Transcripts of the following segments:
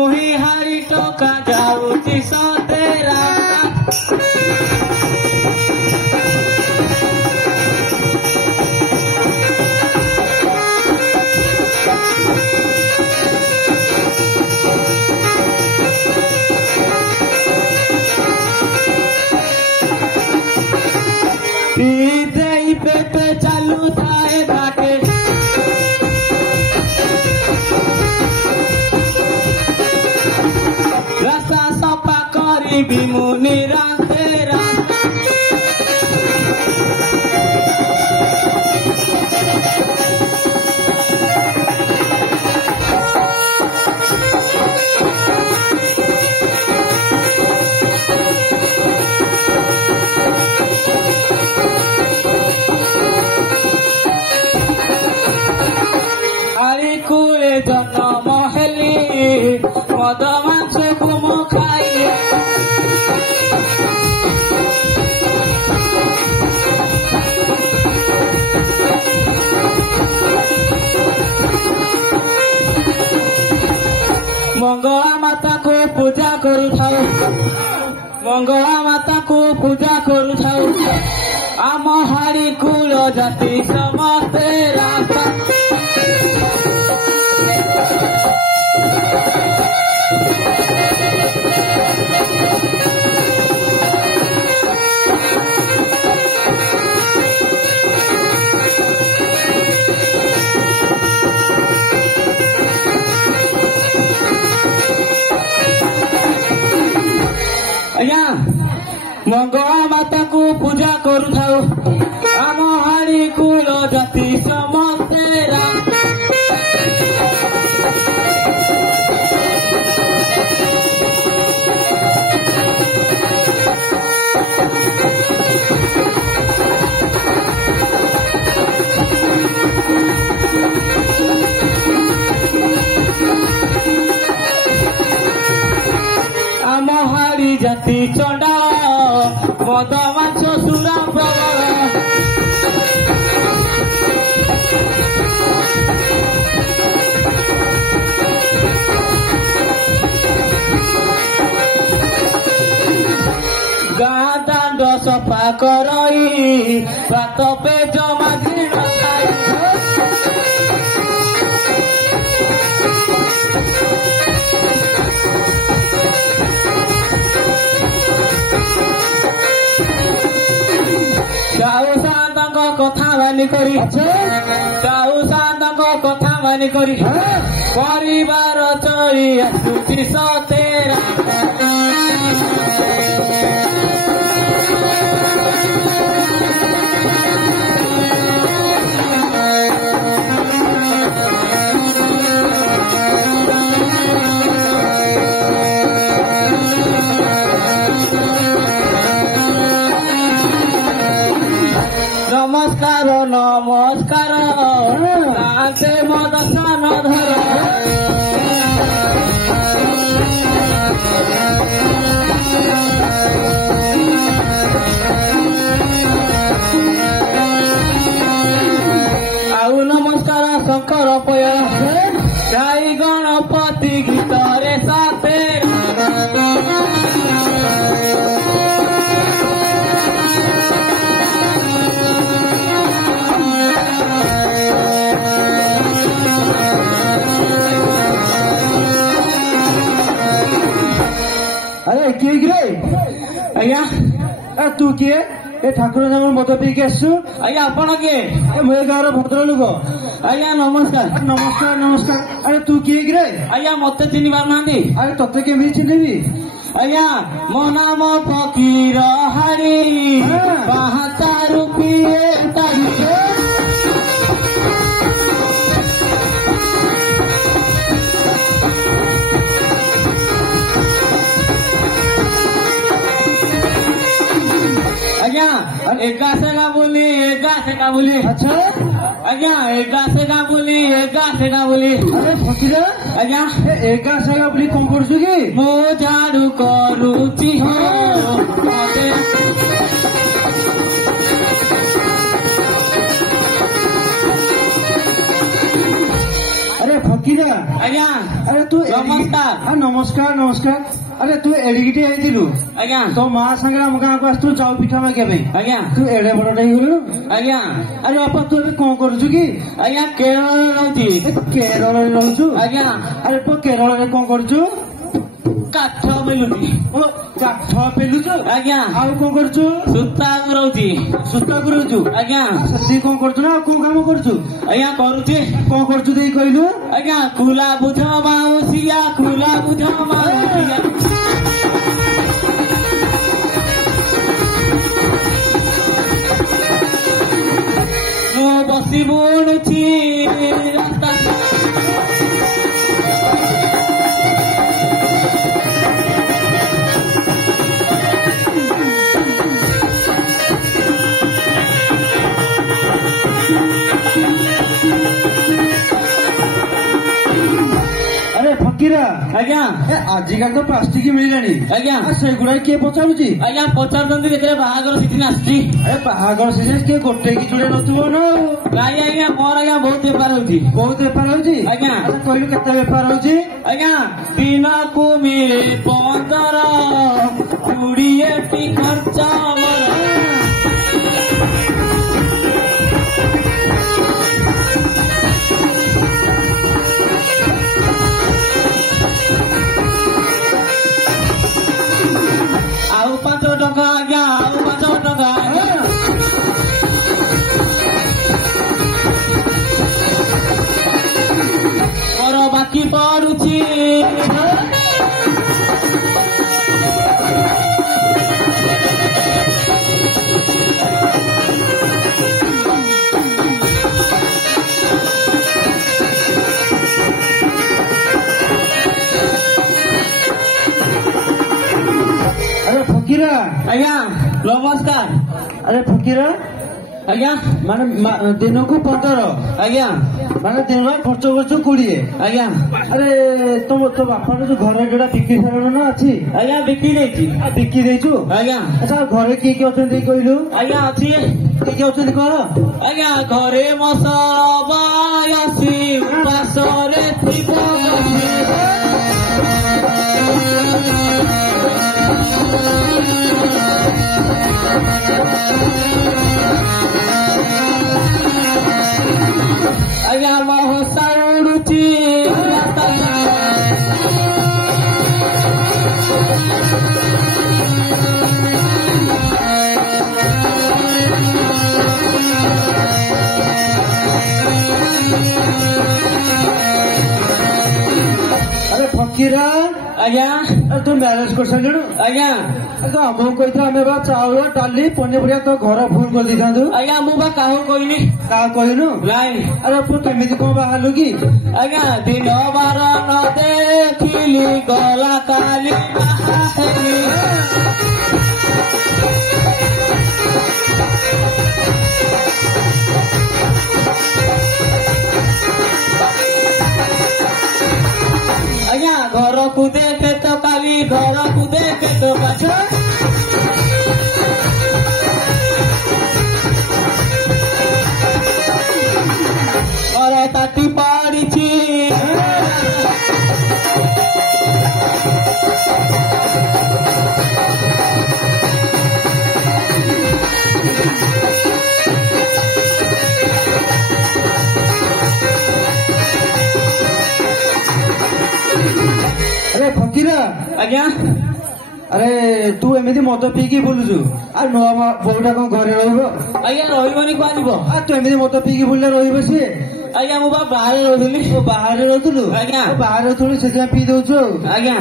मुही हारी टोका जाऊची सतेरा पेटे चालू थाए घाटे रसा सफा करी बिमुनी राते कुले जन्म हेली मद मांस घुम खाई मंगला माता को पूजा करूँ मंगला माता को पूजा करूँ आम हारी कुल जाति समस्ते रास्ता आज्ञा मंगला माता को पूजा करूँ आम हारी कुल जाति समस्ते आम हारी जाति चंडा मद माछ सुरा प्रबल गाँ दांड सफा करई भात पेज माझी नखाई जाऊ साधक कथा मानि करी जाऊ साधक कथा मानि करी परिवार चली आसुची सतेरा नमस्कार नमस्कार आसे मदसन धर आउ नमस्कार शंकर पय गाई गणपति गीतरे साथे अरे किए गिरे आज्ञा तू किए ए ठाकुर नाम मद पीके आसु आज्ञा आपण किए मो गाँव भद्र लोक आज्ञा नमस्कार नमस्कार नमस्कार अरे तू किए गिरे आज्ञा मत चिन्ह पार ना अरे तते केमी चिन्हबी आज्ञा मो नाम फकीर हारी 5 रुपये आज्ञा एका से का बोली अच्छा आज्ञा एका से का बोली अरे फकीरा आज्ञा एका सागा बोली कौन पड़छु की मो झाड़ू करूची हो अरे फकीरा ଆଜ୍ଞା ଆରେ ତୁ ନମସ୍କାର। ନମସ୍କାର ନମସ୍କାର। ଆରେ ତୁ ଏଡିକିଟେ ହେଇଥିଲୁ ଆଜ୍ଞା ତୋ ମା ସାଙ୍ଗରେ ଆମ ଗାଁକୁ ଆସିଥିଲୁ ଚାଉ ପିଠା ମାଗିବା ପାଇଁ। ଆଜ୍ଞା ତୁ ଏଡେ ବଡଟା ହେଇଗଲୁ। ଆଜ୍ଞା ଆରେ ବାପା ତୁ ଏବେ କଣ କରୁଛୁ କି? ଆଜ୍ଞା କେରଳରେ ରହୁଛି। କେରଳରେ ରହୁଛୁ? ଆଜ୍ଞା ଆରେ ତୁ କେରଳରେ କଣ କରୁଛୁ? କାଠ ମିଳୁନି। ଓ କାଠ ପେଲୁଛୁ? ଆଜ୍ଞା ଆଉ କଣ କରୁଛୁ? ସୂତାକୁ ରହୁଛି। ସୂତାକୁ ରହୁଛୁ? ଆଜ୍ଞା ସେତିକି କଣ କରୁଛୁ ନା ଆଉ କଣ କାମ କରୁଛୁ? ଆଜ୍ଞା କରୁଛି। କଣ କରୁଛୁ ଦେଇ କହିଲୁ? ଆଜ୍ଞା ଖୁଲା ବୁଝ ମାଉସିଆ ଖୁଲା ବୁଝ ମାଉସିଆ। ମୁଁ ବସି ବୁଣୁଛି ରାସ୍ତା। ଆରେ ଫକୀରା ଆଜ୍ଞା ଆଜିକାଲି ତ ପ୍ଲାଷ୍ଟିକ ମିଳିଲାଣି। ଆଜ୍ଞା ସେଗୁଡା କିଏ ପଚାରୁଛି? ଆଜ୍ଞା ପଚାରୁଛନ୍ତି ଯେତେବେଳେ ବାହାଘର ସିଜିନ ଆସିଛି। ଆରେ ବାହାଘର ସିଜନ କିଏ ଗୋଟେ କି ଯୋଡେ ନଥିବ ନା? ନାଇଁ ଆଜ୍ଞା ମୋର ଆଜ୍ଞା ବହୁତ ବେପାର ହଉଛି। ବହୁତ ବେପାର ହଉଛି? ଆଜ୍ଞା ଆଚ୍ଛା କହିଲୁ କେତେ ବେପାର ହଉଛି? ଆଜ୍ଞା ଦିନକୁ ମିଳେ 15-20ଟି ଖର୍ଚ୍ଚ ମୋର। ଆଉ 5 ଟଙ୍କା ଆଜ୍ଞା ଆଉ 5 ଟଙ୍କା ଆଜ୍ଞା। ମୋର ବାକି ପଡୁଛି। ଆରେ ଫକୀରା ଆଜ୍ଞା ନମସ୍କାର। ଆରେ ଫକୀରା ଆଜ୍ଞା ମାନେ ଦିନକୁ 15 ଆଜ୍ଞା ମାନେ ଦିନ ଖର୍ଚ୍ଚ କରୁଛୁ 20। ଆଜ୍ଞା ଆରେ ତୋ ବାପାର ଯୋଉ ଘର ଯୋଉଟା ବିକ୍ରି ସାରିଲୁ ନା ଅଛି? ଆଜ୍ଞା ବିକି ଦେଇଛି। ବିକି ଦେଇଛୁ? ଆଜ୍ଞା ଆଚ୍ଛା ଘରେ କିଏ କିଏ ଅଛନ୍ତି କହିଲୁ? ଆଜ୍ଞା ଅଛି। କିଏ କିଏ ଅଛନ୍ତି କହ? ଆଜ୍ଞା ଘରେ ମୋ ସବାୟାସି ପାଶରେ ଥିବ। ଆଜ୍ଞା ମହସା ଉଡୁଛି। ଆରେ ଫକୀରା ଆଜ୍ଞା ତୁ ମ୍ୟାରେଜ କରିସାରିଲୁ? ଆଜ୍ଞା ଆମକୁ କହିଥିଲା ଆମେ ବା ଚାଉଳ ଡାଲି ପନିପରିବା ତ ଘର ଭୁଲ କରିଦେଇଥାନ୍ତୁ। ଆଜ୍ଞା ମୁଁ ବା କାହାକୁ କହିନି। କାହା କହିନୁ? ନାଇଁ ଆରେ ତୁ କେମିତି କଣ ବାହାରିଲୁ କି? ଆଜ୍ଞା ଦିନ ବାର ନ ଦେଖିଲି ଗଲା କାଲି ବାହାରିଲି। ଆଜ୍ଞା ଘରକୁ ଦେଖେ ତ କାଲି ଘରକୁ ଦେଖେ ତ କାଛ। ଘରେ ତାତି ପଡ଼ିଛି। ଆରେ ଫକୀରା ଆଜ୍ଞା ଆରେ ତୁ ଏମିତି ମଦ ପିଇକି ବୁଲୁଛୁ ଆଉ ନୂଆ ବୋଉଟା କଣ ଘରେ ରହିବ? ଆଜ୍ଞା ରହିବନି କୁହାଯିବ। ଆଉ ତୁ ଏମିତି ମଦ ପିଇକି ବୁଲିଲେ ରହିବ ସିଏ? ଆଜ୍ଞା ମୁଁ ବା ବାହାରେ ରହୁଥିଲି। ତୁ ବାହାରେ ରହୁଥିଲୁ? ଆଜ୍ଞା ବାହାରେ ରହୁଥିଲୁ ସେଥିପାଇଁ ପିଇ ଦଉଛୁ ଆଉ। ଆଜ୍ଞା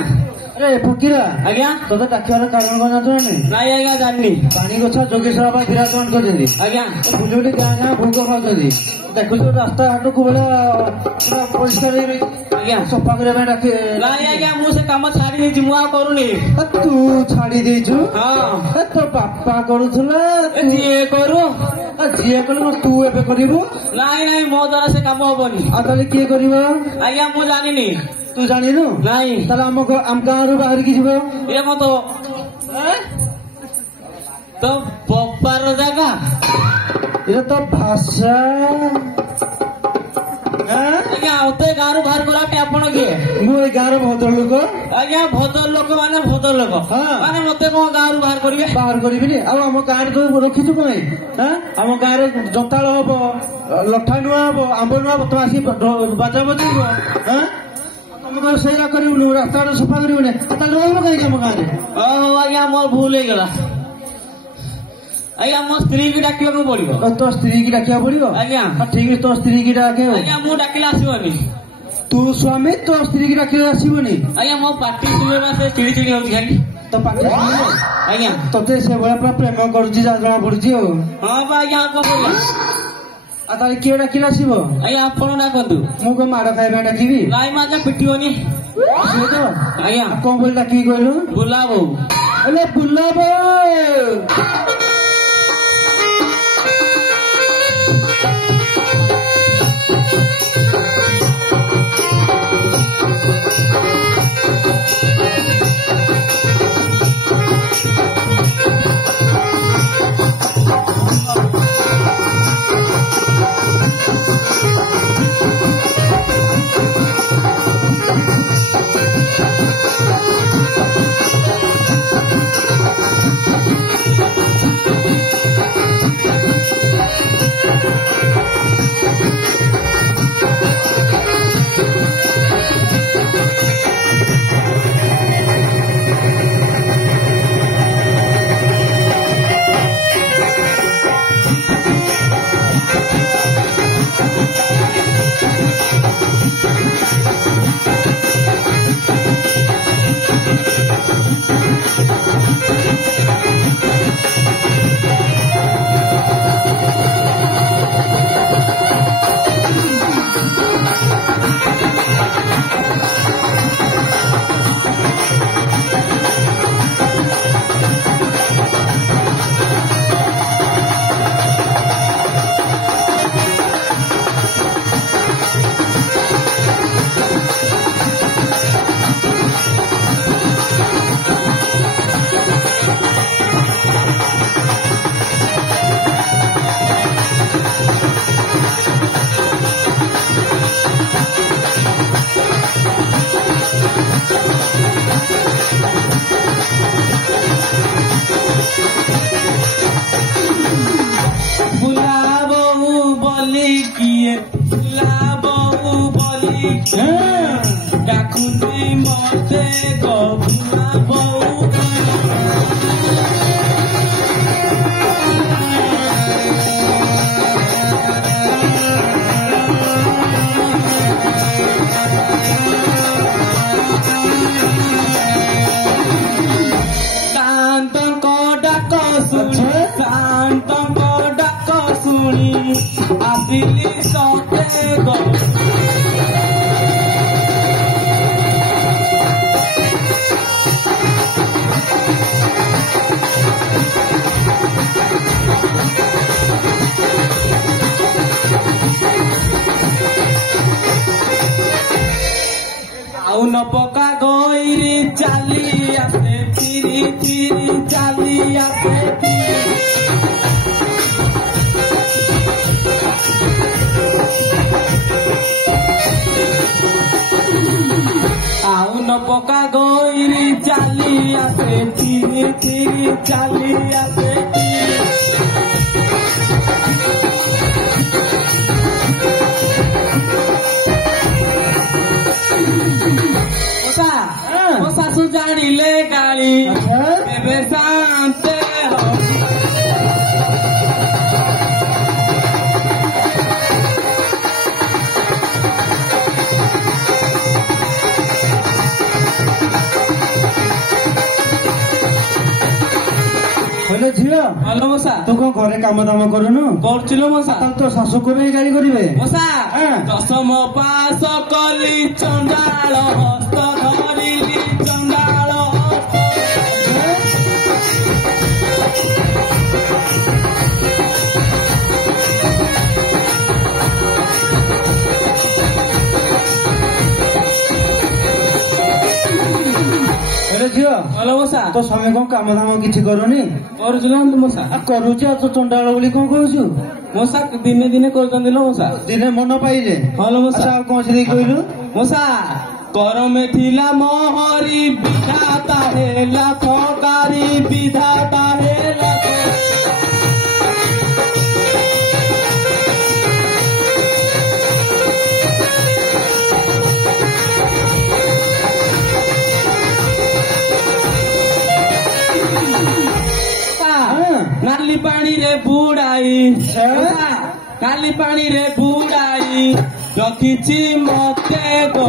ଆରେ ଫକୀରା ଆଜ୍ଞା ତୋତେ ଡାକିବାର କାରଣ କଣ ଜାଣିଛୁ ନା ନାଇଁ? ନାଇଁ ଆଜ୍ଞା ଜାଣିନି। ପାଣି ଗଛ ଯୋଗେଶ୍ୱର ବାବା ବିରାଜମାନ କରିଛନ୍ତି। ଆଜ୍ଞା ବୁଲି ବୁଲି ଗାଁ ଗାଁ ଭୋଗ ଖାଉଛନ୍ତି। ଦେଖୁଛୁ ରାସ୍ତା ଘାଟକୁ ପୁରା ପରିଷ୍କାର ହେଇ ରହିଛି। ଆଜ୍ଞା ସଫା କରିବା ପାଇଁ ଡାକି ନାଇଁ ଆଜ୍ଞା ମୁଁ ସେ କାମ ଛାଡି ଦେଇଛି। ମୁଁ ଆଉ କରୁନି। ତୁ ଛାଡି ଦେଇଛୁ? ହଁ ତୋ ବାପା କରୁଥିଲା। ଯିଏ କରୁ। ଯିଏ କଲେ ତୁ ଏବେ କରିବୁ? ନାଇଁ ନାଇଁ ମୋ ଦ୍ଵାରା ସେ କାମ ହବନି। ଆଉ ତାହେଲେ କିଏ କରିବ? ଆଜ୍ଞା ମୁଁ ଜାଣିନି। ତୁ ଜାଣିନୁ? ନାଇଁ ତାହେଲେ ଆମ ଗାଁରୁ ବାହାରିକି ଯିବ। ଏ ମତ ତ ବପାର ଜାଗା এটা তো ভাষা ଆଜ୍ଞା ମତେ ଗାଁରୁ ବାହାର କଲାଟେ ଆପଣ କିଏ? ମୁଁ ଏଇ ଗାଁର ଭଦ୍ର ଲୋକ। ଆଜ୍ଞା ଭଦ୍ର ଲୋକ ମାନେ ଭଦ୍ର ଲୋକ ମାନେ ମତେ କଣ ଗାଁରୁ ବାହାର କରିବେ? ବାହାର କରିବିନି। ଆଉ ଆମ ଗାଁରେ ତ ରଖିଛୁ କଣ? ଆମ ଗାଁରେ ଜନ୍ତାଳ ହବ, ଲଠା ନୂଆ ହବ, ଆମ୍ବ ନୂଆ ହବ, ତମେ ଆସିକି ବାଜା ବଜେଇବ। ତମେ କଣ ସେଇଟା କରିବୁନି? ରାସ୍ତାଟା ସଫା କରିବୁନି? ତାହେଲେ ରହିବ କାହିଁକି ଆମ ଗାଁରେ? ଓହୋ ଆଜ୍ଞା ମୋର ଭୁଲ ହେଇଗଲା। ଆଜ୍ଞା ମୋ ସ୍ତ୍ରୀ କି ଡାକିବାକୁ ପଡିବ। ତୋ ସ୍ତ୍ରୀ କି ଡାକିବାକୁ ପଡିବ? ଆଜ୍ଞା ଠିକ ଅଛି, ତୋ ସ୍ତ୍ରୀ କି ଡାକେ। ଆଜ୍ଞା ମୁଁ ଡାକିଲେ ଆସିବନି। ତୁ ସ୍ୱାମୀ ତୋ ସ୍ତ୍ରୀ କି ଡାକିଲେ ଆସିବନି? ଆଜ୍ଞା ମୋ ପାଟି ଶୁଣିବା ସେ ଚିଡି ଚିଡି ହଉଛି ଖାଲି। ତ ପାଟି ଆଜ୍ଞା ତତେ ସେଭଳିଆ ପୁରା ପ୍ରେମ କରୁଛି ଯାହା ଜଣା ପଡୁଛି। ଆଉ ହଁ ବା ଆଜ୍ଞା କଣ କରିବା? ଆଉ ତାହେଲେ କିଏ ଡାକିଲେ ଆସିବ? ଆଜ୍ଞା ଆପଣ ଡାକନ୍ତୁ। ମୁଁ କଣ ମାଡ ଖାଇବା ପାଇଁ ଡାକିବି? ନାଇଁ ମା ଆଜ୍ଞା ପିଟିବନି। ଆଜ୍ଞା କଣ ବୋଲି ଡାକିବି କହିଲୁ? ବୁଲା ବୋଉ। ହେଲେ ବୁଲା ବୋଉ। ডাকুনি মতে গভুলা বউ। শান্তଙ୍କ ଡାକ ଶୁଣି শান্তଙ୍କ ଡାକ ଶୁଣି ଆସିଲି ସତେ ଗଭୁଲା। ଆଉ ନ ପକା ଗଇରି ଚାଲି ଆସେ ଫିରି ଫିରି ଚାଲି ଆସେ ଆଉ ନ ପକା ଗଇରି ଚାଲି ଆସେ ଫିରି ଫିରି ଚାଲି ଆସେ ମୋ ଶାଶୁ ଜାଣିଲେ ଗାଳି ଏବେ ଶାନ୍ତେ କହିଲେ ଝିଅ ଭଲ ମଶା ତୁ କଣ ଘରେ କାମ ଦାମ କରୁନୁ? କରୁଥିଲ ମଶା। ତାହେଲେ ତୋ ଶାଶୁକୁ ବି ଗାଳି କରିବେ? ମଶା ଦଶମ ପାସ କଲି ଚଣ୍ଡାଳ ହସ୍ତ ଧରିଲି ଚଣ୍ଡାଳ ଝିଅ ଭଲ ମଶା ତୋ ସ୍ୱାମୀ କଣ କାମ ଧାମ କିଛି କରୁନି? କରୁଛୁ ନା ମଶା କରୁଛି ଆଉ ତୋ ଚଣ୍ଡାଳ ବୋଲି କଣ କହୁଛୁ? ମଶା ଦିନେ ଦିନେ କରୁଛନ୍ତି ଲୋ ମଶା ଦିନେ ମନ ପାଇଲେ ଭଲ ମଶା ଆଉ କଣ ଅଛି ଦେଇ କହିଲୁ? ମଶା କରମେ ଥିଲା ମୋହରି ବିଧାତା ହେଲା ଫକାରି ବିଧାତା ହେଲା नाली पानी रे बुड़ाई नाली पानी रे बुड़ाई रखिची मते गो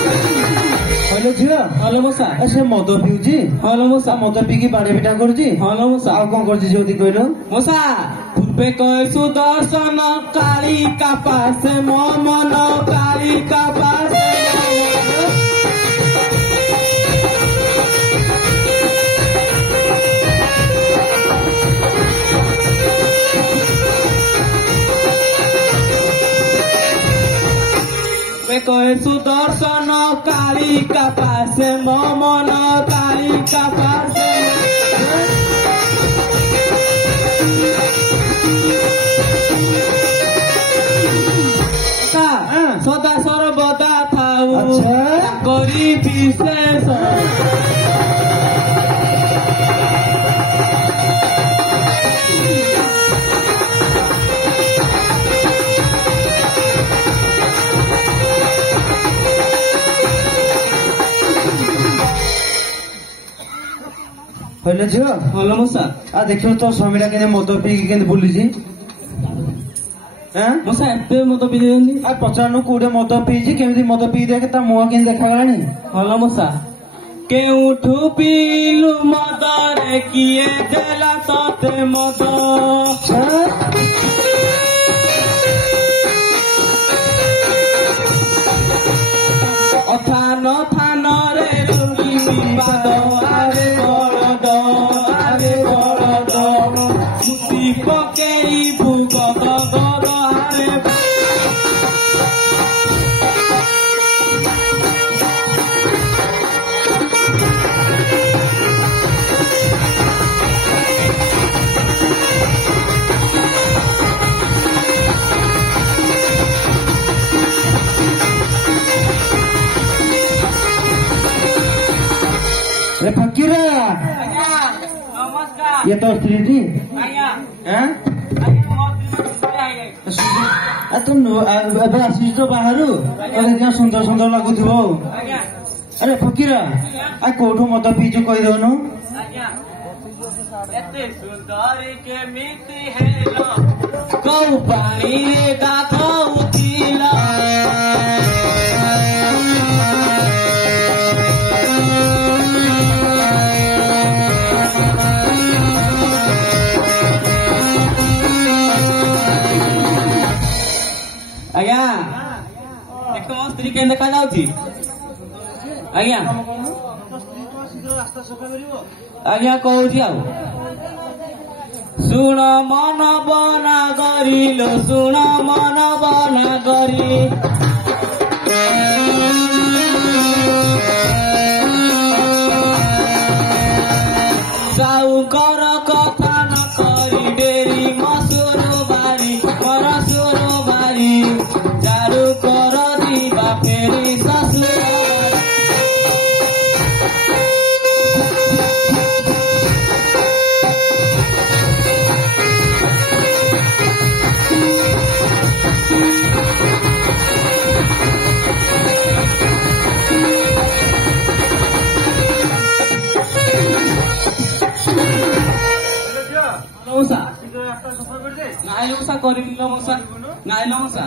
हेलो झियो हेलो मशा से मद पिउची हेलो मशा मद पिकी बाड़ी पिटा करुची हेलो मशा ଆଉ କଣ କରୁଛି ଯୋଉଠି କହିଲୁ? मशा पूर्वे कहे सुदर्शन काली का पास मो मन काली का पास कहे सुदर्शन काली का पास मो मन काली का पास सदा सर्वदा थाऊ करी विशेष हेलो झियो ଭଲ ମଶା ଦେଖିବୁ ତୋ ସ୍ୱାମୀଟା କେମିତି ମଦ ପିଇକି କେମିତି ବୁଲିଛି? ମଶା ଏବେ ମଦ ପିଇ ଦେଇଛନ୍ତି ପଚାରୁନୁ କୋଉଠି ମଦ ପିଇଛି କେମିତି ମଦ ପିଇ ଦେଖେ ତା ମୁହଁ କେମିତି ଦେଖାଗଲାଣି? ଭଲ ମଶା କେଉଁଠୁ ପିଇଲୁ ମଦରେ କିଏ ଦେଲା ତତେ ମଦ ଅଥାନ ଥାନରେ ରୋଗୀ ପାଦ ଆରେ ବଳଦ ଆରେ ବଳଦ ମୁତି ପକେଇବୁ ଗଦ ଗଦ ଆରେ फकीरा नमस्कार ये तो स्त्री थी ଆଜ୍ଞା तुम ଏବେ ଆସିଛ ବାହାରୁ ସୁନ୍ଦର ସୁନ୍ଦର ଲାଗୁଥିବ ଆଉ ଆଜ୍ଞା ଆରେ ଫକୀରା କୋଉଠୁ ମଦ ପିଇଛୁ କହିଦଉନୁ? ଏତେ ସୁନ୍ଦର କେମିତି ହେଲ କୋଉ ପାଣିରେ ଗାଧଉଥିଲ ଆଜ୍ଞା ଦେଖ ମୋ ସ୍ତ୍ରୀ କେମିତି ଦେଖାଯାଉଛି ଆଜ୍ଞା ଆଜ୍ଞା କହୁଛି ଆଉ ଶୁଣ ମନ ବନା କରିଲ ଶୁଣ ମନ ବନା କରି ସାଉଙ୍କର କଥା ନ କରି ଡେରି ମସୁର ବାରି ମୋର ସୁର ବାରି ଚାରୁ କର ଦିବା ଫେରି ଶାଶୁର ନାଇଁ ମଶା କରିବି ମଶା ନାଇଁ ମଶା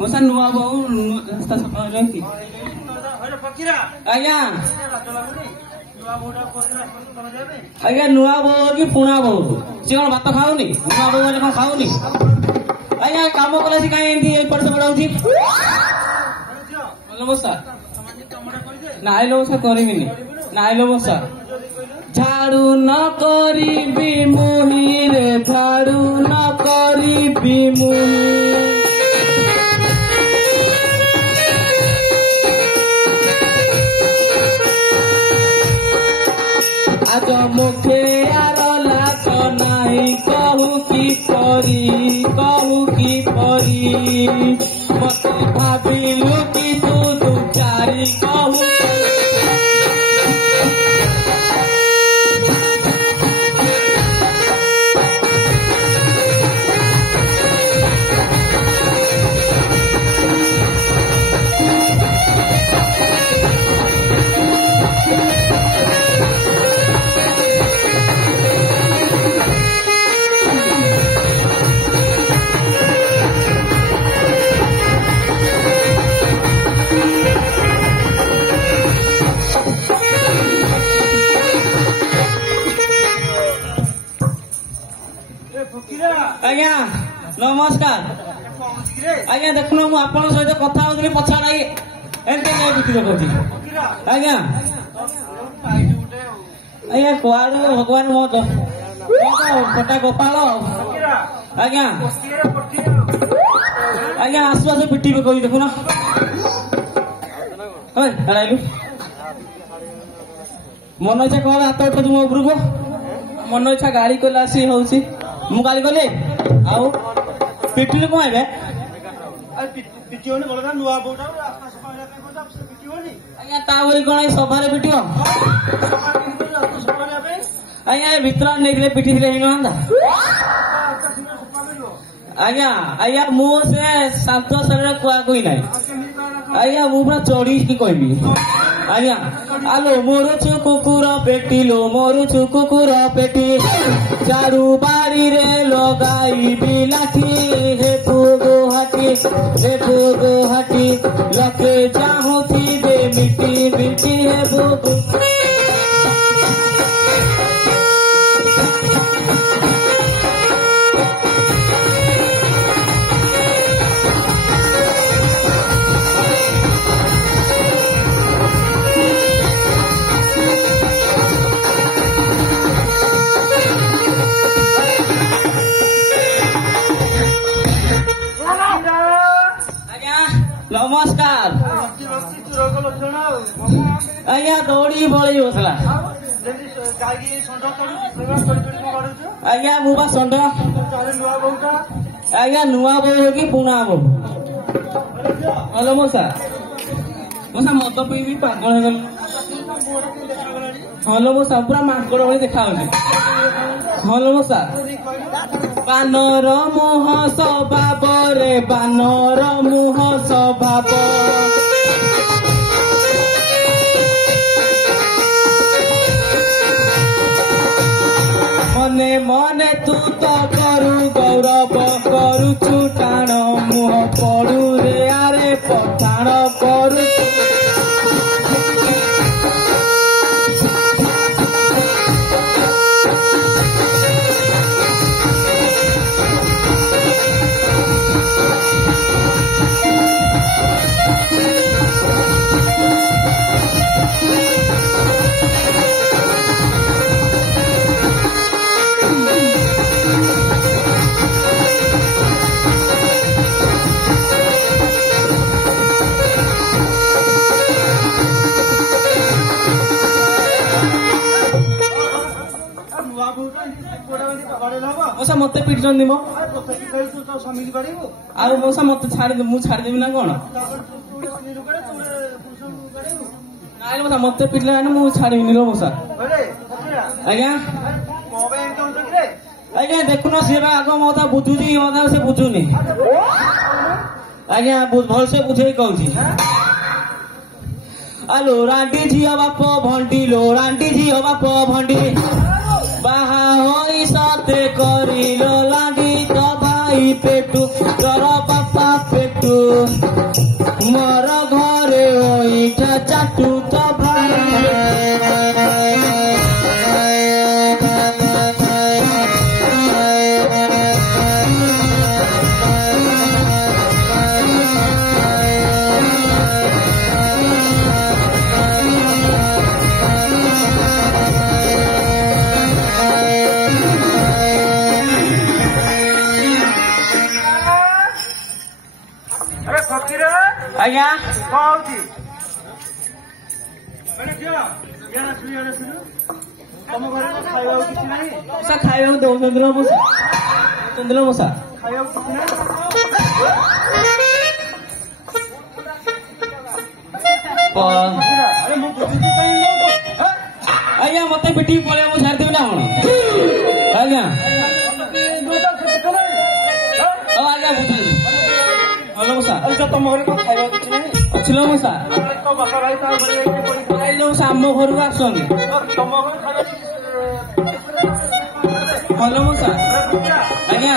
ମଶା ନୂଆ ବୋଉ ରାସ୍ତା ସଫା ରହିଛି ଆଜ୍ଞା ଆଜ୍ଞା ନୂଆ ବୋଉ କି ପୁଣା ବୋଉ ସେ କଣ ଭାତ ଖାଉନି ନୂଆ ବୋଉ ମାନେ କଣ ଖାଉନି ଆଜ୍ଞା କାମ କଲେ ସେ କାହିଁ ଏମିତି ଏପଟ ସେପଟ ହଉଛି ମଶା ନାଇଁ ଲୋ ମଉସା କରିବିନି। ନାଇଁ ଲୋ ମଉସା ଝାଡୁ ନ କରିବି ମୁହିଁରେ ଝାଡୁ ନ କରିବି ମୁହିଁ আজ মুখে আর লাগ নাই কহু কি পরি মতে ভাবিলু কি তু দু চারি কহু ଆଜ୍ଞା ନମସ୍କାର। ଆଜ୍ଞା ଦେଖୁନ ମୁଁ ଆପଣଙ୍କ ସହିତ କଥା ହଉଥିଲି ପଛା ନାଇଁ ଏମିତି ବିକ୍ରି କରୁଛି। ଆଜ୍ଞା ଆଜ୍ଞା କୁଆଡୁ ଭଗବାନ ମୋ ଗୋଟା ଗୋପାଳ। ଆଜ୍ଞା ଆଜ୍ଞା ଆସୁ ଆସୁ ପିଟିବେ କହି ଦେଖୁନ ମନ ଇଚ୍ଛା କଣ ହାତ ଉଠୁଛି ମୋ ଉପରକୁ ମନ ଇଚ୍ଛା ଗାଳି କଲେ ଆସି ହଉଛି। ମୁଁ ଗାଳି କଲି ଆଉ ପିଟିଲେ କଣ ଏବେ ଆଜ୍ଞା ତା ବୋଲି କଣ ଏଇ ସଭାରେ ପିଟିବ ଆଜ୍ଞା ଏ ଭିତରେ ନେଇଥିଲେ ପିଟିଥିଲେ ହେଇନଥାନ୍ତା। ଆଜ୍ଞା ଆଜ୍ଞା ମୁଁ ସେ ଶାନ୍ତ ଶରୀର କୁହାକୁହି ନାହିଁ ଆଜ୍ଞା ମୁଁ ପୁରା ଚଢିକି କହିବି। ଆଜ୍ଞା ଆଲୋ ମରୁଛୁ କୁକୁର ପେଟି ଲୋ ମରୁଛୁ କୁକୁର ପେଟି ଝାଡୁ ବାଡିରେ ଲଗାଇବି ଲାଠି ହେବୁ ଗୁହାଟି ଲୋକେ ଚାହୁଁଥିବେ ମିଟି ମିଟି ହେବୁ ନମସ୍କାର। ଆଜ୍ଞା ଦୌଡ଼ି ବଳେଇ ବସିଲା ଆଜ୍ଞା ମୁଁ ବା ଷଣ୍ଢ ଆଜ୍ଞା ନୂଆ ବୋହୂ କି ପୁଣା ବୋହୂ। ହଲୋ ମଉସା ମଦ ପିଇବି ପାଗଳ ହେଇଗଲି। ହଲୋ ମଉସା ପୁରା ମାଙ୍କଡ ଭଳି ଦେଖା ହଉଛି। ହଲୋ ମଉସା ବାନର ମୁହ ସ୍ୱଭାବରେ ବାନର ମୁହ ସ୍ୱଭାବ ମନେ ମନେ ତୁ ତ କରୁ ଗୌରବ କରୁଛୁ ଟାଣ ମୁହ ପଡୁ ରେ ଆରେ ପଠାଣ କରୁ ମଉସା ମତେ ପିଟୁଛନ୍ତି ମୋ ଆଉ ମଉସା ମତେ ମୁଁ ଛାଡିଦେବି ନା କଣ? ନାଇଁ ମଉସା ମତେ ପିଟିଲେ ମାନେ ମୁଁ ଛାଡିବିନି ର ମଉସା। ଆଜ୍ଞା ଆଜ୍ଞା ଦେଖୁନ ସିଏ ବା ଆଗ ମୋ କଥା ବୁଝୁଛି ମୋ କଥା ସେ ବୁଝୁନି। ଆଜ୍ଞା ଭଲସେ ବୁଝେଇ କହୁଛି। ଆଲୋ ରାଣ୍ଡି ଝିଅ ବାପ ଭଣ୍ଡି ଲୋ ରାଣ୍ଡି ଝିଅ ବାପ ଭଣ୍ଡି ବାହା ହୋଇ ସତେ କରିଲ ଲାଗି ତ ଭାଇ ପେଟୁ ତୋର ବାପା ପେଟୁ ମୋର ଘରେ ଓଇଠା ଚାଟୁ ତ ଭାଇ ଫକୀର ଆଜ୍ଞା କଣ ହଉଛି ତମ ଘରେ ଖାଇବାକୁ କିଛି ନାହିଁ ମଶା ଖାଇବାକୁ ଦଉଛନ୍ତି ନା ମଶା ଚନ୍ଦ୍ର ମଶା ଖାଇବାକୁ କିଛି ନାହିଁ ଆରେ ମୁଁ ବୁଝୁଛି କାହିଁ ଆଜ୍ଞା ମତେ ପିଟିକି ପଳେଇବା ମୁଁ ଛାଡ଼ିଦେବି ନା କଣ ଆଜ୍ଞା ଆଜ୍ଞା ବୁଝୁଛି ଭଲ ମଶା ତମ ଘରେ କଣ ଖାଇବାକୁ କିଛି ନାହିଁ ଅଛି ନା ମଶା ତୋ ବାପା ଭାଇ ତା ଘରେ ମଶା ଆମ ଘରକୁ ଆସୁଛନ୍ତି ତମ ଘରେ ଖାଇବାକୁ ଭଲ ମଶା ଆଜ୍ଞା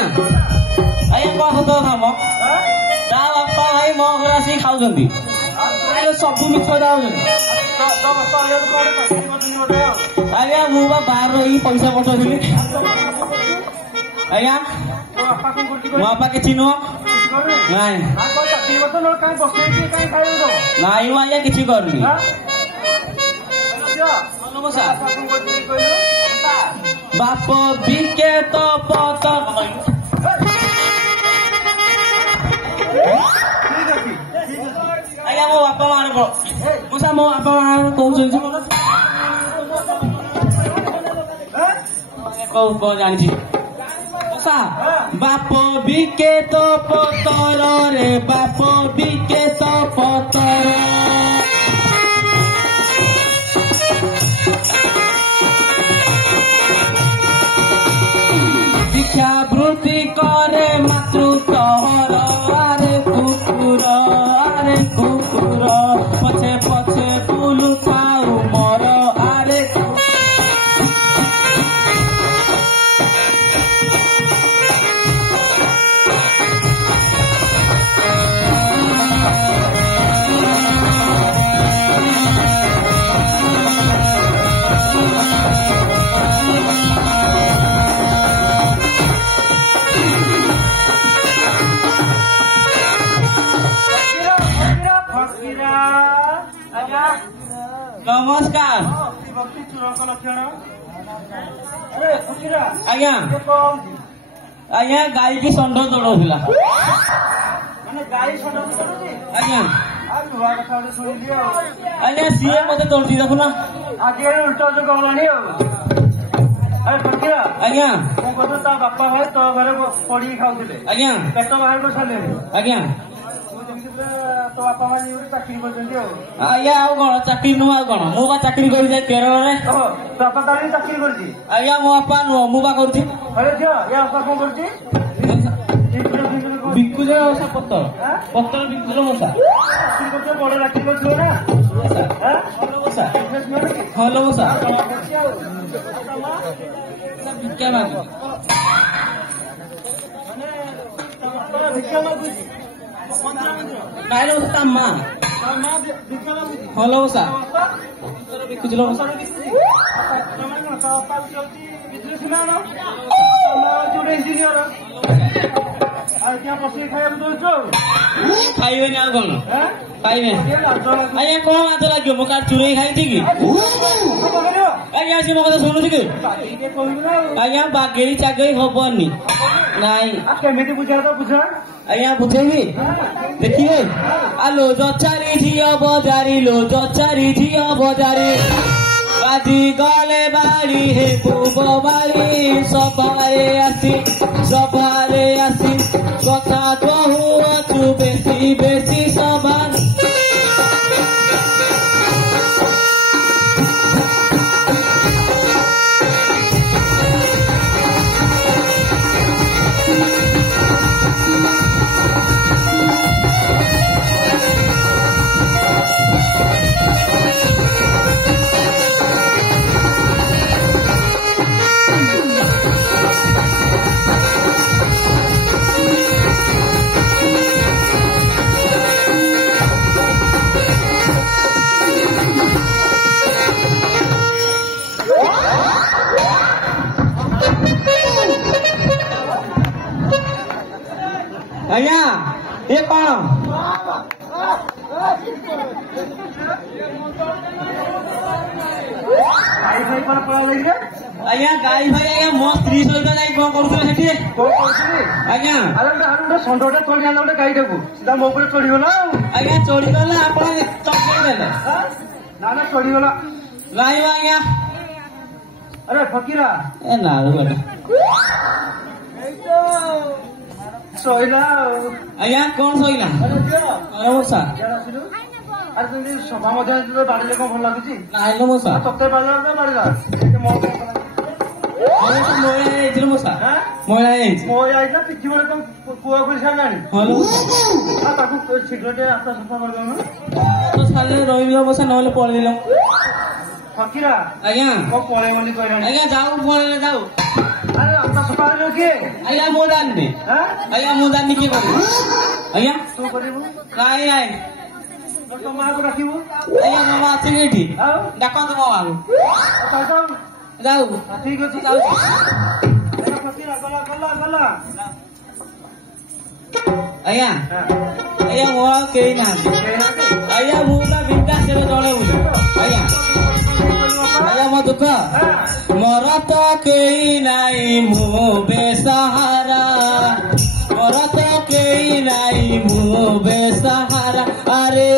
ଆଜ୍ଞା କଣ ସତ କଥା ମ ତା ବାପା ଭାଇ ମୋ ଘରେ ଆସିକି ଖାଉଛନ୍ତି ସବୁ ମିଛ ଯାଉଛନ୍ତି ଆଜ୍ଞା ମୁଁ ବା ବାହାରେ ରହିକି ପଇସା ପଠଉଥିଲି ଆଜ୍ଞା ମୋ ବାପା କିଛି ନୁହଁ ନାଇଁ ନାଇଁ ମୁଁ ଆଜ୍ଞା କିଛି କରୁନି ବାପ ବିକେ ତ ପତ ଆଜ୍ଞା ମୋ ବାପା ମା ମଶା ମୋ ବାପା ମା କହୁଛନ୍ତି କଣ ଜାଣିଛି ମଶା ବାପ ବିକେ ତ ପତରରେ ବାପ ବିକେ ତ ପତର ଶିକ୍ଷା ବୃତ୍ତି କରେ ମାତୃତ୍ୱର ଆରେ କୁକୁର ପଛେ ପଛେ ବୁଲୁ ଥାଉ ମୋର ଆରେ ନମସ୍କାର ଆଜ୍ଞା ଆଜ୍ଞା ଗାଈ କି ଷଣ୍ଢ ଦୌଡଉଥିଲା ଆଜ୍ଞା ଆଜ୍ଞା ସିଏ ମତେ ଦୌଡୁଛି ଦେଖୁନ ଆଜ୍ଞା ତା ବାପା ଭାଇ ତୋ ଘରେ ପଡିକି ଖାଉଥିଲେ ଆଜ୍ଞା ପେଟ ବାହାର କରିସାରିଲେଣି ଆଜ୍ଞା ତୋ ବାପା ଭାଇ ଚାକିରି କରିଛନ୍ତି ଆଉ ଆଜ୍ଞା ଆଉ କଣ ଚାକିରି ନୁହଁ ଆଉ କଣ ମୁଁ ବା ଚାକିରି କରୁଛି କେରଳରେ ତୋ ବାପା ତାହେଲେ ଚାକିରି କରିଛି ଆଜ୍ଞା ମୋ ବାପା ନୁହଁ ମୁଁ ବା କରୁଛି ଆରେ ଝିଅ ୟା ବାପା କଣ କରୁଛି ବିକୁଛ ମଶା ପତର ବିକୁଛ ମଶା ବଡ ଚାକିରି କରୁଥିବ ନା ଭଲ ମଶା ଭଲ ମଶା ଭିକ୍ଷା ମାଗୁ ନାଇଁ ତା ମା ଭଲ ମଶା ବିକୁছিল ମଶା ଖାଇବେନି ଆଉ କଣ ଖାଇବେ ଆଜ୍ଞା କଣ ହାତ ଲାଗିବ ମୋ କାର୍ ଚୁରେଇ ଖାଇଛି କି ଆଜ୍ଞା ସେ ମୋ କଥା ଶୁଣୁଛି କି ଆଜ୍ଞା ବାଗେଇ ଚାଗେଇ ହବନି ନାଇଁ କେମିତି ବୁଝା ତ ବୁଝା ଆଜ୍ଞା ବୁଝେଇବି ଦେଖିବେ ଆଲୋ ଜଚାରି ଝିଅ ବଜାରି लो ଜଚାରି ଝିଅ ବଜାରି ବାଜି ଗଲେ ବାড়ি হে পুব বাড়ি সভারে আসি কথা কহুଅଛୁ বেশি বেশি সভা ଆଜ୍ଞା ଏ କଣ ଭାଇ ଭାଇ କଣ ପଳା ଆଜ୍ଞା ଗାଈ ଭାଇ ଆଜ୍ଞା ମୋ ସ୍ତ୍ରୀ ସହିତ ଯାଇ କଣ କରୁଥିଲେ ସେଠି କଣ କରୁଥିଲି? ଆଜ୍ଞା ଆରେ ଗୋଟେ ଷଣ୍ଢଟା ଚଢି ଆଣିଲା ଗୋଟେ ଗାଈଟାକୁ ସିଧା ମୋ ଉପରେ ଚଢିଗଲା ଆଉ। ଆଜ୍ଞା ଚୋରିଗଲା ଆପଣ ଚକେଇ ଦେଲେ ନା ନା ଚଢିଗଲା। ନାଇଁ ଆଜ୍ଞା ଆରେ ଫକୀରା ଏ ନା ଶୋଇଲା ଆଉ। ଆଜ୍ଞା କଣ ଶୋଇଲା ଆରେ ଝିଅ ମଉସା ଇଆଡେ ଆସିଲୁ। ଆରେ ତୁମେ ସଭା ମଧ୍ୟ ବାଡ଼ିଲେ କଣ ଭଲ ଲାଗୁଛି? ନାଇଁ ମଉସା ତତେ ବାଡ଼ିଲା ତ ବାଡ଼ିଲା ମହିଳା ହେଇଯାଇଥିଲି ମଉସା ମହିଳା ହେଇଯାଇଛି ମୋ ଯାଇଥିଲା ପିଠି ବେଳେ କଣ ପୁଅ କରି ସାରିଲାଣି। ତାକୁ ଶୀଘ୍ର ଟିକେ ଆସ୍ତା ସଫା କରିଦଉନୁ। ତ ସାଲେ ରହିଲ ମଉସା ନହେଲେ ପଳେଇଲ ଫକୀରା ଆଜ୍ଞା କଣ ପଳେଇବନି କହିଲାଣି। ଆଜ୍ଞା ଯାଉ ପଳେଇଲେ ଯାଉ ଆରେ ଆସ୍ତା ସଫା କରିବ କିଏ? ଆଜ୍ଞା ମୁଁ ଜାଣିନି ଆଜ୍ଞା ମୁଁ ଜାଣିନି କିଏ କରିବ ଆଜ୍ଞା ତୁ କରିବୁ ନାଇଁ ନାଇଁ ତୋ ମାଆକୁ ଡାକିବୁ। ଆଜ୍ଞା ମାମା ଅଛି କି ଏଠି ଆଉ ଡାକନ୍ତୁ ମୋ ମାକୁ ଯାଉ ଠିକ ଅଛି ଯାଉଛି ଫକୀରା ଗଲା ଗଲା ଗଲା। ଆଜ୍ଞା ଆଜ୍ଞା ମୋ ଆଉ କେହି ନାହାନ୍ତି ଆଜ୍ଞା ମୁଁ ତା ବିନ୍ଦାସ ଏବେ ଜଣେଇବୁନି ଆଜ୍ଞା ଆଜ୍ଞା ମୋ ଦୁଃଖ ମୋର ତ କେହି ନାହିଁ ମୁଁ ବେସାହାରା ମୋର ତ କେହି ନାହିଁ ମୁଁ ବେସାହାରା ଆରେ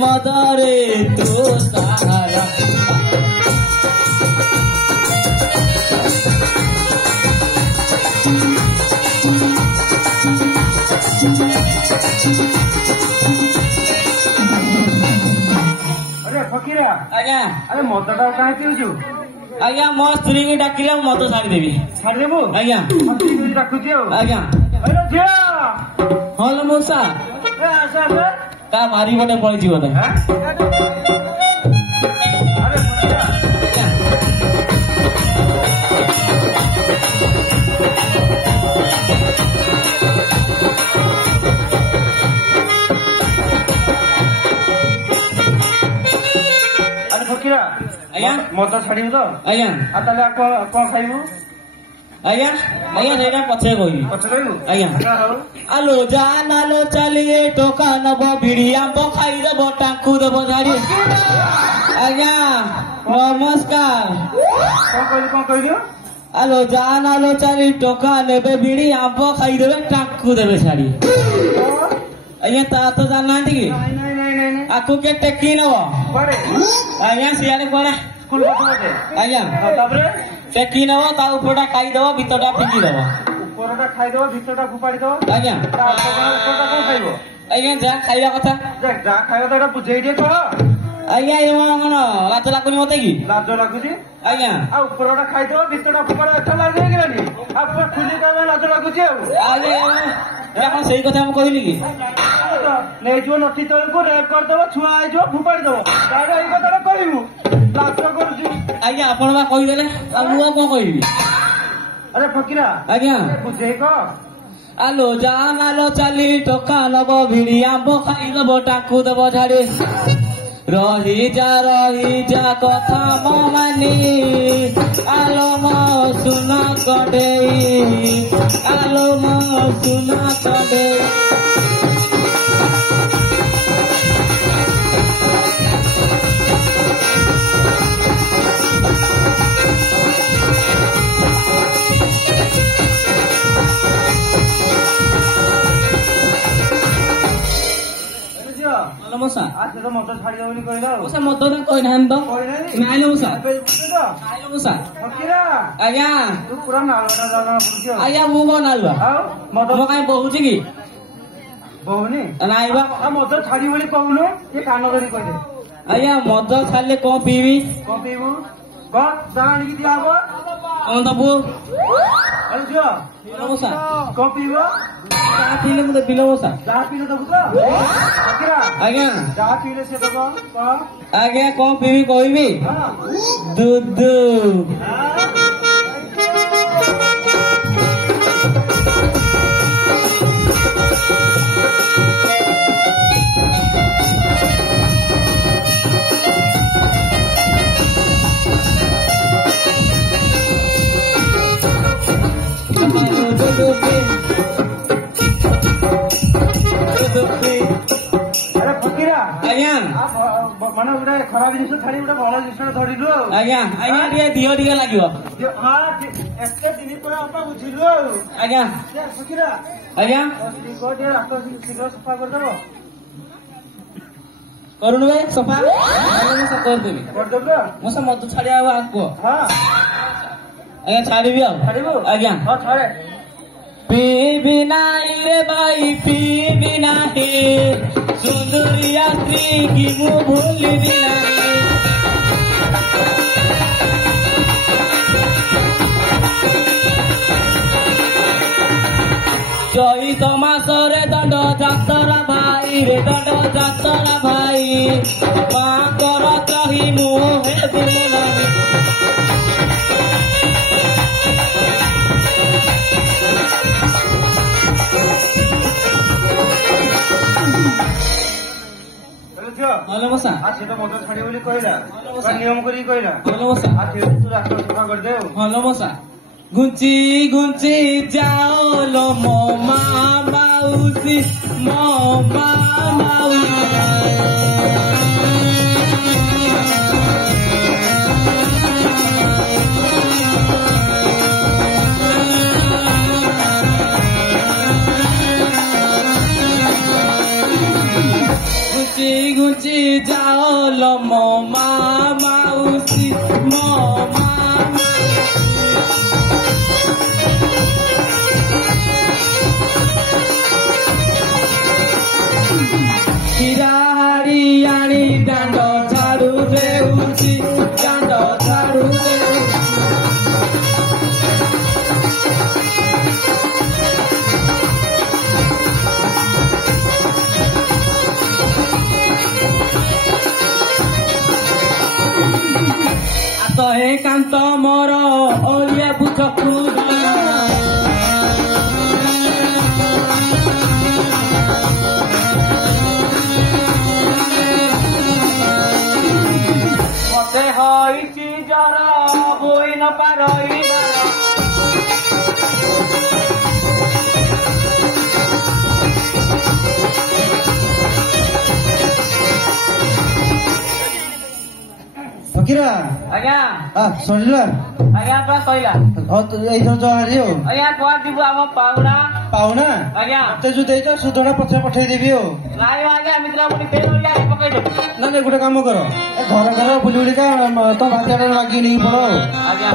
ମଦରେ ତୁ ସାହାରା ଆରେ ଫକୀରା ଆଜ୍ଞା ଆରେ ମଦଟା କାହିଁ ପିଉଛୁ? ଆଜ୍ଞା ମୋ ସ୍ତ୍ରୀକି ଡାକିଲେ ମୁଁ ମଦ ଛାଡ଼ିଦେବି ଛାଡ଼ିଦେବୁ ଆଜ୍ଞା ଡାକୁଛି ଆଉ। ଆଜ୍ଞା ଆରେ ଝିଅ ହଲ ମଉସା ଆସେ ଆସେ। ତା ମାରି ପଟେ ପଳେଇଛି ବୋଧେ ଆରେ ଫକୀରା ଆଜ୍ଞା ଆରେ ଫକୀରା ଆଜ୍ଞା ମଦ ଛାଡ଼ିବୁ ତ? ଆଜ୍ଞା ଆଉ ତାହେଲେ କଣ ଖାଇବୁ? ଆଜ୍ଞା ଆଜ୍ଞା ସେଇଟା ପଛରେ କହିବି ପଛ ଖାଇବୁ? ଆଜ୍ଞା ହଉ ଆଲୋ ଜାନାଲୋ ଚାଲିଏ ଟୋକା ନବ ବିଡି ଆମ୍ବ ଖାଇଦବ ଟାଙ୍କୁ ଦେବ ଝାଡି ଆଜ୍ଞା ନମସ୍କାର କଣ କହିଲୁ? ଆଲୋ ଜାନାଲୋ ଚାଲି ଟୋକା ନେବେ ବିଡି ଆମ୍ବ ଖାଇଦେବେ ଟାଙ୍କୁ ଦେବେ ଛାଡି ଆଜ୍ଞା ତା ତ ଜାଣିନାହାନ୍ତି କି ନାଇଁ ଆକୁ କିଏ ଟେକି ନବ କୁଆଡେ? ଆଜ୍ଞା ସିଆଡେ କୁଆଡେ ସ୍କୁଲ ପାଖ ବୋଧେ। ଆଜ୍ଞା ତାପରେ ଟେକି ନବ ତା ଉପରଟା ଖାଇଦବ ଭିତରଟା ଫିଙ୍ଗି ଦବ ଉପରଟା ଖାଇଦବ ଭିତରଟା ଫୋପାଡି ଦବ। ଆଜ୍ଞା ଉପରଟା କଣ ଖାଇବ? ଆଜ୍ଞା ଯାହା ଖାଇବା କଥା ଯାହା ଖାଇବା ତ ଏଟା ବୁଝେଇ ଟିକେ କହ। ଆଜ୍ଞା ଏ କଣ ଲାଜ ଲାଗୁନି ମତେ କି ଲାଜ ଲାଗୁଛି। ଆଜ୍ଞା ଆଉ ଉପରଟା ଖାଇଦବ ଭିତରଟା ଫୋପାଡା ଏଟା ଲାଜ ହେଇଗଲାନି। ଆଉ ପୁରା ଖୁଲି ଖାଇବା ଲାଜ ଲାଗୁଛି ଆଉ। ଆଜ୍ଞା କଣ ସେଇ କଥା ମୁଁ କହିଲି କି ନେଇଯିବ ନଠି ତଳକୁ ରେପ କରିଦବ ଛୁଆ ହେଇଯିବ ଫୋପାଡି ଦବ ତାହେଲେ ଏଇ କଥାଟା କହିବୁ ଲାଜ କରୁଛୁ। ଆଜ୍ଞା ଆପଣ ବା କହିଦେଲେ ଆଉ ମୁଁ ଆଉ କଣ କହିବି ଆରେ ଫକୀରା ଆଜ୍ଞା ବୁଝେଇ କହ। ଆଲୋ ଜାନାଲୋ ଚାଲି ଟୋକା ନବ ଭିଡି ଆମ୍ବ ଖାଇଦବ ଟାକୁ ଦେବ ଝାଡି ରହିଯା କଥା ମୋ ମାନି ଆଲୋ ମୋ ସୁନା କଢେଇ ଆଲୋ ମୋ ସୁନା କଢେଇ ମଉସା ସେ ତ ମଦ ଛାଡିବ ବୋଲି କହିଲା ଆଉ। ମଉସା ମଦ ତ କହିନାହାନ୍ତି ତ ନାଇଁ ମଉସା ନାଇଁ ମଉସା ଫକୀରା ଆଜ୍ଞା ତୁ ପୁରା ନାଳଟା ଜଣା ପଡୁଛି ଆଉ। ଆଜ୍ଞା ମୁଁ କଣ ନାଳୁଆ ଆଉ ମଦ ମୁଁ କାଇଁ ବହୁଛି କି ବହୁନି ନାଇଁ ବା ଆଉ ମଦ ଛାଡି ବୋଲି କହୁନୁ ଏ କାନ ଧରି କହିଦେ। ଆଜ୍ଞା ମଦ ଛାଡିଲେ କଣ ପିଇବି କଣ ପିଇବୁ? କହ ଯା ଆଣିକି ଦିଆହବ। କଣ ଦବୁ ଆରେ ଝିଅ ମଉସା କଣ ପିଇବ? ଯାହା ପିଇଲେ ମୁଁ ଦେବି ମଉସା ଯାହା ପିଇଲେ ଦବୁ ତ? ଫକୀରା ଆଜ୍ଞା ଯାହା ପିଇଲେ ସେ ଦବ କହ। ଆଜ୍ଞା କଣ ପିଇବି କହିବି ହଁ। ଦୁଧ ଆରେ ଫକୀରା ଆଜ୍ଞା କଣ ଗୋଟେ ଖରାପ ଜିନିଷ ଛାଡି ଗୋଟେ ଭଲ ଜିନିଷ ଧରିଲୁ ଆଉ। ଆଜ୍ଞା ଆଜ୍ଞା ଟିକେ ଦିଅ ଟିକେ ଲାଗିବ। ହଁ ଏତେ ଦିନ ପରେ ବାପା ବୁଝିଲୁ ଆଉ। ଆଜ୍ଞା ସୁଖିରା ଆଜ୍ଞା ଟିକେ ରାସ୍ତା ଶୀଘ୍ର ସଫା କରିଦବ। କରୁନୁ ଭାଇ ସଫା କରିଦେବି କରିଦେବୁ ମୁଁ ସେ ମଧୁ ଛାଡିବା ଆଉ କୁହ। ହଁ ଆଜ୍ଞା ଛାଡ଼ିବି ଆଉ। ଛାଡିବୁ ଆଜ୍ଞା ହଁ ଛାଡେ। ପିବି ନାହିଁ ରେ ଭାଇ ପିବି ନାହିଁ ସୁନ୍ଦରିଆ ସ୍ତ୍ରୀ କି ମୁଁ ଭୁଲିବି ନାହିଁ। ଚୈତ ମାସରେ ଦଣ୍ଡ ଯାତରା ଭାଇ ରେ ଦଣ୍ଡ ଯାତରା ଭାଇ ମାଙ୍କର ଚହି ମୁଁ ହେବି ନାହିଁ। ଭଲ ବସା ସେ ତ ମଦ ଛାଡିବ ବୋଲି କହିଲା ନିୟମ କରିକି କହିଲା। ଭଲ ବସା ତୁ ରାସ୍ତା ସଫା କରିଦେ ଆଉ। ଭଲ ବସା ଘୁଞ୍ଚି ଘୁଞ୍ଚି ଯାଅ ଲୋ ମୋ ମା ମାଉସୀ ମୋ ମା ঘুচি ঘুচি যাও লো মো মা মাউসি মো মা হিরাহারি আনি দাণ্ড ঝাড়ু দেউছি দাণ্ড ঝাড়ু হে কান্ত মর ওলিয়া বুঝ মতে হইছি জর বই ন পারই ଫକୀରା ଆଜ୍ଞା ଶୁଣିଲ ଆଜ୍ଞା ପା କହିଲା ଏଇଥର ତ ହାରି ଆଉ। ଆଜ୍ଞା କୁଆଡେ ଯିବୁ ଆମ ପାଉଣା ପାଉନା ଆଜ୍ଞା ମତେ ଯୋଉ ଦେଇଛ ସୁଧଟା ପଛରେ ପଠେଇଦେବି ଆଉ। ନାଇଁ ଆଜ୍ଞା ମିତ୍ର ପୁଣି ପକେଇଦେବୁ। ନା ଗୋଟେ କାମ କର ଏ ଘର ଘର ବୁଲି ବୁଲିକା ତ ଭାତ ମାଗିକି ନେଇକି ପଳ ଆଉ। ଆଜ୍ଞା